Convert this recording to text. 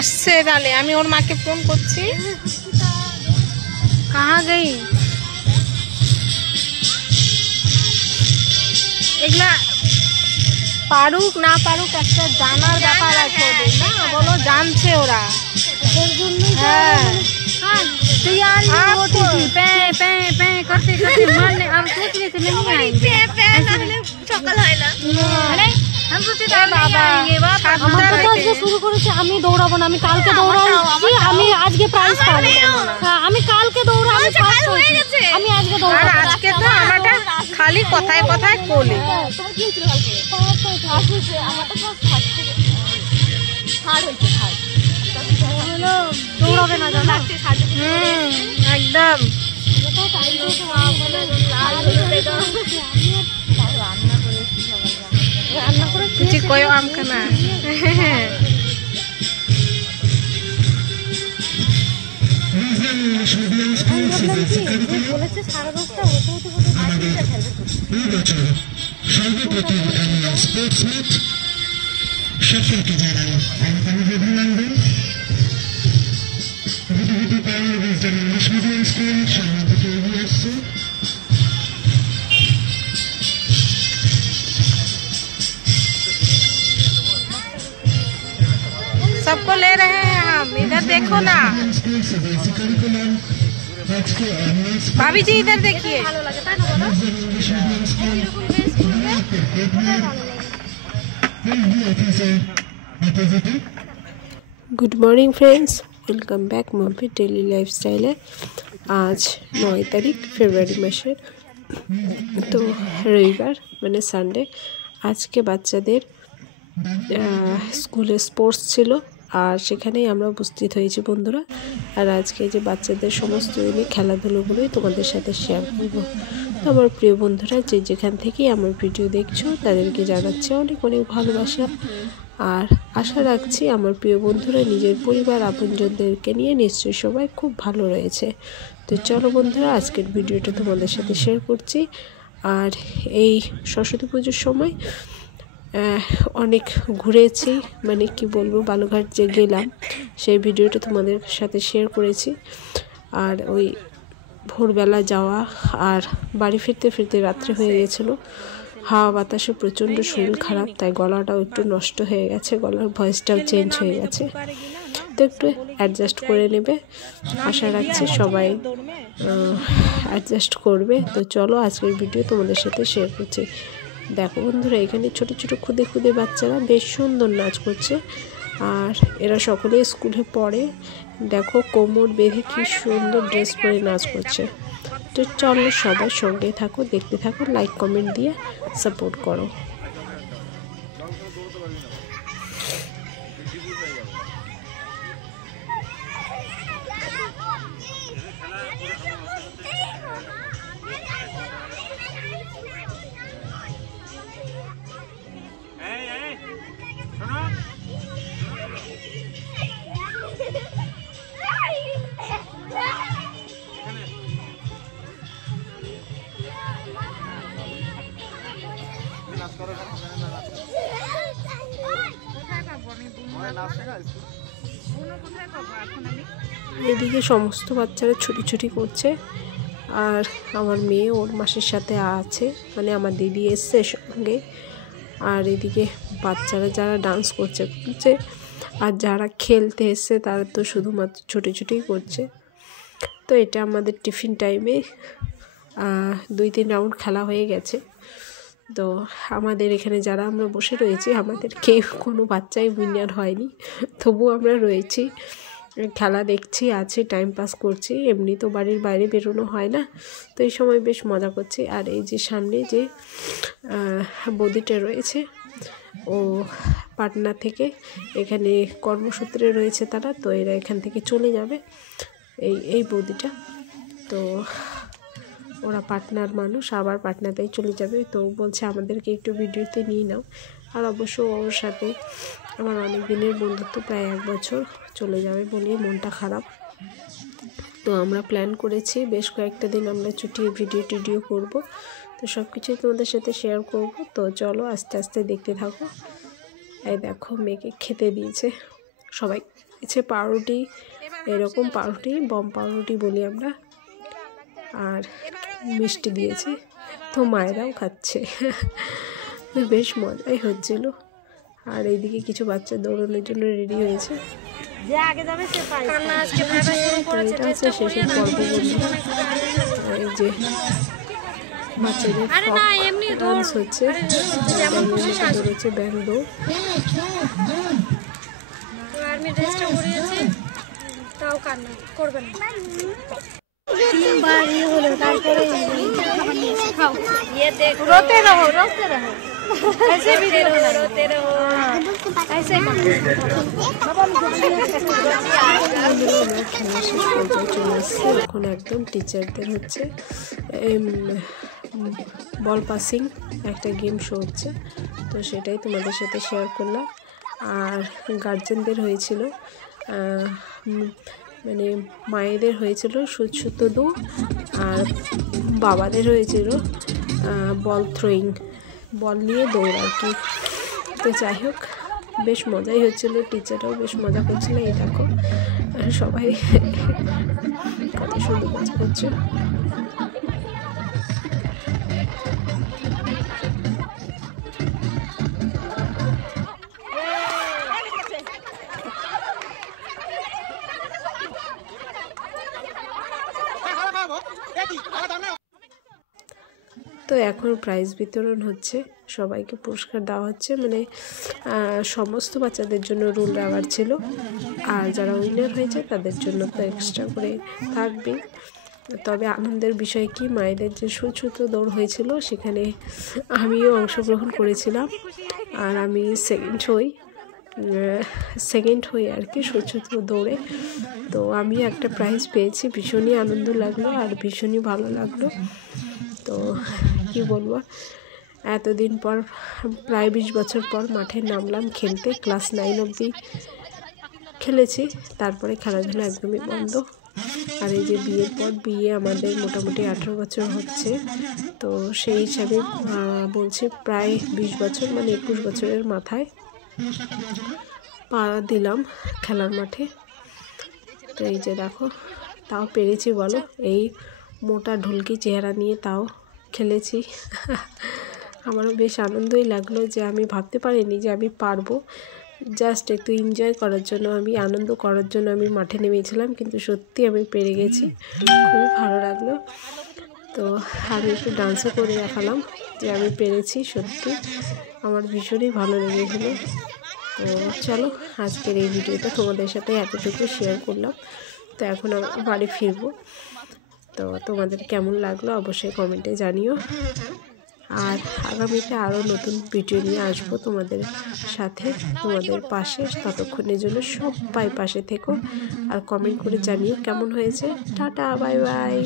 আসছে ডালে আমি ওর মাকে ফোন করছি कहाँ गई এগুলা পারুক না পারুক একটা জানার ব্যাপার আছে ওদের না বলো জানছে ওরা হ্যাঁ करते करते मरने हम सोच रहे थे नहीं आएंगे সকাল হয় না हम सोचे थे बाबा আমার তো আজকে শুরু করেছে আমি দৌড়াবো না আমি কালকে দৌড়াচ্ছি আমি আজকে প্রাইজ পাবো হ্যাঁ আমি কালকে দৌড়া আমি ফার্স্ট হয়েছি আমি আজকে দৌড়াবো আজকে তো আমারটা খালি কথায় কথায় কোলে তোমার কি ছিল কালকে ফার্স্ট হয়েছে আমারটা ফার্স্ট থার্ড হয়েছে থার্ড হলো দৌড়াবে না জানো একদম कुछ कोई आम का ना सबको ले रहे हैं हम इधर देखो ना भाभी जी इधर देखिए good morning friends welcome back mummy daily लाइफस्टाइले आज 9 तारीख फेब्रुआरी मासेर तो रविवार माने सानडे आज के बाच्चादेर स्कूले स्पोर्ट्स छिलो और सेखानेई आमरा उपस्थित हयेछि बंधुरा और आज के जे बाच्चादेर समस्त दिने खेलाधुलोगुलोई तोमादेर साथे शेयर करब। तो आमार प्रिय बंधुरा जे जेखान थेकेई आमार भिडियो देखछो तादेरके जानाच्छि अनेक अनेक भालोबासा और आशा राखछि आमार प्रिय बंधुरा निजेर परिवार आपनजनदेरके निये निश्चयई सबाई खूब भालो रयेछे। तो चलो बंधुरा आजकेर भिडियोटा तोमादेर साथे शेयर करछि। और এই सरस्वती पूजोर समय অনেক ঘুরেছি মানে কি বলবো বালুঘাট যে গেলাম সেই ভিডিওটা তোমাদের সাথে শেয়ার করেছি। আর ওই ভোরবেলা যাওয়া আর বাড়ি ফিরতে ফিরতে রাত্রি হয়ে গেছিল, হাওয়া বাতাসে প্রচণ্ড শরীর খারাপ, তাই গলাটাও একটু নষ্ট হয়ে গেছে, গলার ভয়েসটাও চেঞ্জ হয়ে গেছে। তো একটু অ্যাডজাস্ট করে নেবে, আশা রাখছি সবাই অ্যাডজাস্ট করবে। তো চলো আজকের ভিডিও তোমাদের সাথে শেয়ার করছি। দেখো বন্ধুরা এখানে ছোট ছোট খুদে খুদে বাচ্চারা বেশ সুন্দর নাচ করছে আর এরা সকলে স্কুলে পড়ে। দেখো কোমর বেঁধে কি সুন্দর ড্রেস পরে নাচ করছে। তো চলো সবাই সঙ্গে থাকো, দেখতে থাকো, লাইক কমেন্ট দিয়ে সাপোর্ট করো। এদিকে সমস্ত বাচ্চারা ছুটি করছে আর আমার মেয়ে ওর মাসির সাথে আছে, মানে আমার দিদি এসছে সঙ্গে। আর এদিকে বাচ্চারা যারা ডান্স করছে আর যারা খেলতে এসছে তারা তো শুধুমাত্র ছুটি করছে। তো এটা আমাদের টিফিন টাইমে 2-3 রাউন্ড খেলা হয়ে গেছে। তো আমাদের এখানে যারা আমরা বসে রয়েছি আমাদের কেউ কোনো বাচ্চাই উইনার হয়নি, তবু আমরা রয়েছি, খেলা দেখছি, আছি, টাইম পাস করছি। এমনি তো বাড়ির বাইরে বেরোনো হয় না, তো এই সময় বেশ মজা করছি। আর এই যে সামনে যে বৌদিটা রয়েছে ও পাটনা থেকে এখানে কর্মসূত্রে রয়েছে তারা, তো এরা এখান থেকে চলে যাবে। এই বৌদিটা তো ওরা পাটনার মানুষ, আবার পাটনাতেই চলে যাবে। তো বলছে আমাদেরকে একটু ভিডিওতে নিয়ে নাও। আর অবশ্য ওর সাথে আমার অনেক দিনের বন্ধুত্ব, প্রায় 1 বছর, চলে যাবে বলেই মনটা খারাপ। তো আমরা প্ল্যান করেছি বেশ কয়েকটা দিন আমরা ছুটিয়ে ভিডিও করব। তো সব কিছুই তোমাদের সাথে শেয়ার করব। তো চলো আস্তে আস্তে দেখতে থাকো। এই দেখো মেয়েকে খেতে দিয়েছে সবাই। দিয়েছে পাউরুটি, এরকম পাউরুটি, বম পাউরুটি বলি আমরা, আর মিষ্টি দিয়েছে। তো মায়েরাও খাচ্ছে, বেশ মজাই হচ্ছিল। আর এইদিকে কিছু বাচ্চা দৌড়ানোর জন্য রেডি হয়েছে। এটা হচ্ছে শেষের পর্ব বন্ধুরা। এই যে বাচ্চাদের ডান্স হচ্ছে, হচ্ছে ব্যাং দৌড়। रोते रहो ऐसे वीडियो रोते रहो ऐसे খেলা শেষ পর্যায়ে চলে আসছে। এখন একদম টিচারদের হচ্ছে বল পাসিং একটা গেম শো হচ্ছে, তো সেটাই তোমাদের সাথে শেয়ার করলাম। আর গার্জেনদের হয়েছিল মানে মায়েদের হয়েছিল সুচ সুতো দৌড়, আর বাবাদের হয়েছিল বল থ্রোয়িং, বল নিয়ে দৌড় আর কি। তো যাই হোক, বেশ মজাই হচ্ছিল, টিচাররাও বেশ মজা করছিল। এই দেখো সবাই কত সুন্দর মজা করছে। তো এখন প্রাইজ বিতরণ হচ্ছে, সবাইকে পুরস্কার দেওয়া হচ্ছে। মানে সমস্ত বাচ্চাদের জন্য রুল রাবার ছিল, আর যারা উইনার হয়েছে তাদের জন্য তো এক্সট্রা করে থাকবে। তবে আনন্দের বিষয় কি, মায়েদের যে সুতো দৌড় হয়েছিল সেখানে আমিও অংশগ্রহণ করেছিলাম, আর আমি সেকেন্ড হই আর কি সুতো দৌড়ে। তো আমি একটা প্রাইজ পেয়েছি, ভীষণই আনন্দ লাগলো আর ভীষণই ভালো লাগলো। তো কি বলবো, এতদিন পর প্রায় 20 বছর পর মাঠে নামলাম খেলতে। ক্লাস 9 অবধি খেলেছি, তারপরে খেলাধুলা একদমই বন্ধ। আর এই যে বিয়ের পর, বিয়ে আমাদের মোটামুটি 18 বছর হচ্ছে, তো সেই হিসাবে বলছি প্রায় 20 বছর, মানে 21 বছরের মাথায় পা দিলাম খেলার মাঠে। তো এই যে দেখো, তাও পেরেছি বলো, এই মোটা ঢুলকি চেহারা নিয়ে তাও খেলেছি। আমারও বেশ আনন্দই লাগলো যে আমি ভাবতে পারিনি যে আমি পারবো। জাস্ট একটু এনজয় করার জন্য, আমি আনন্দ করার জন্য আমি মাঠে নেমেছিলাম, কিন্তু সত্যি আমি পেরে গেছি, খুবই ভালো লাগলো। তো আমি একটু ডান্সও করে দেখালাম যে আমি পেরেছি, সত্যি আমার ভীষণই ভালো লেগেছিল। তো চলো, আজকের এই ভিডিওটা তোমাদের সাথে এতটুকু শেয়ার করলাম। তো এখন আমরা বাড়ি ফিরবো। তো তোমাদের কেমন লাগলো অবশ্যই কমেন্টে জানিও। আর আগামীতে আরও নতুন ভিডিও নিয়ে আসবো তোমাদের সাথে, তোমাদের পাশে। ততক্ষণের জন্য সবাই পাশে থেকো আর কমেন্ট করে জানিও কেমন হয়েছে। Tata, bye bye.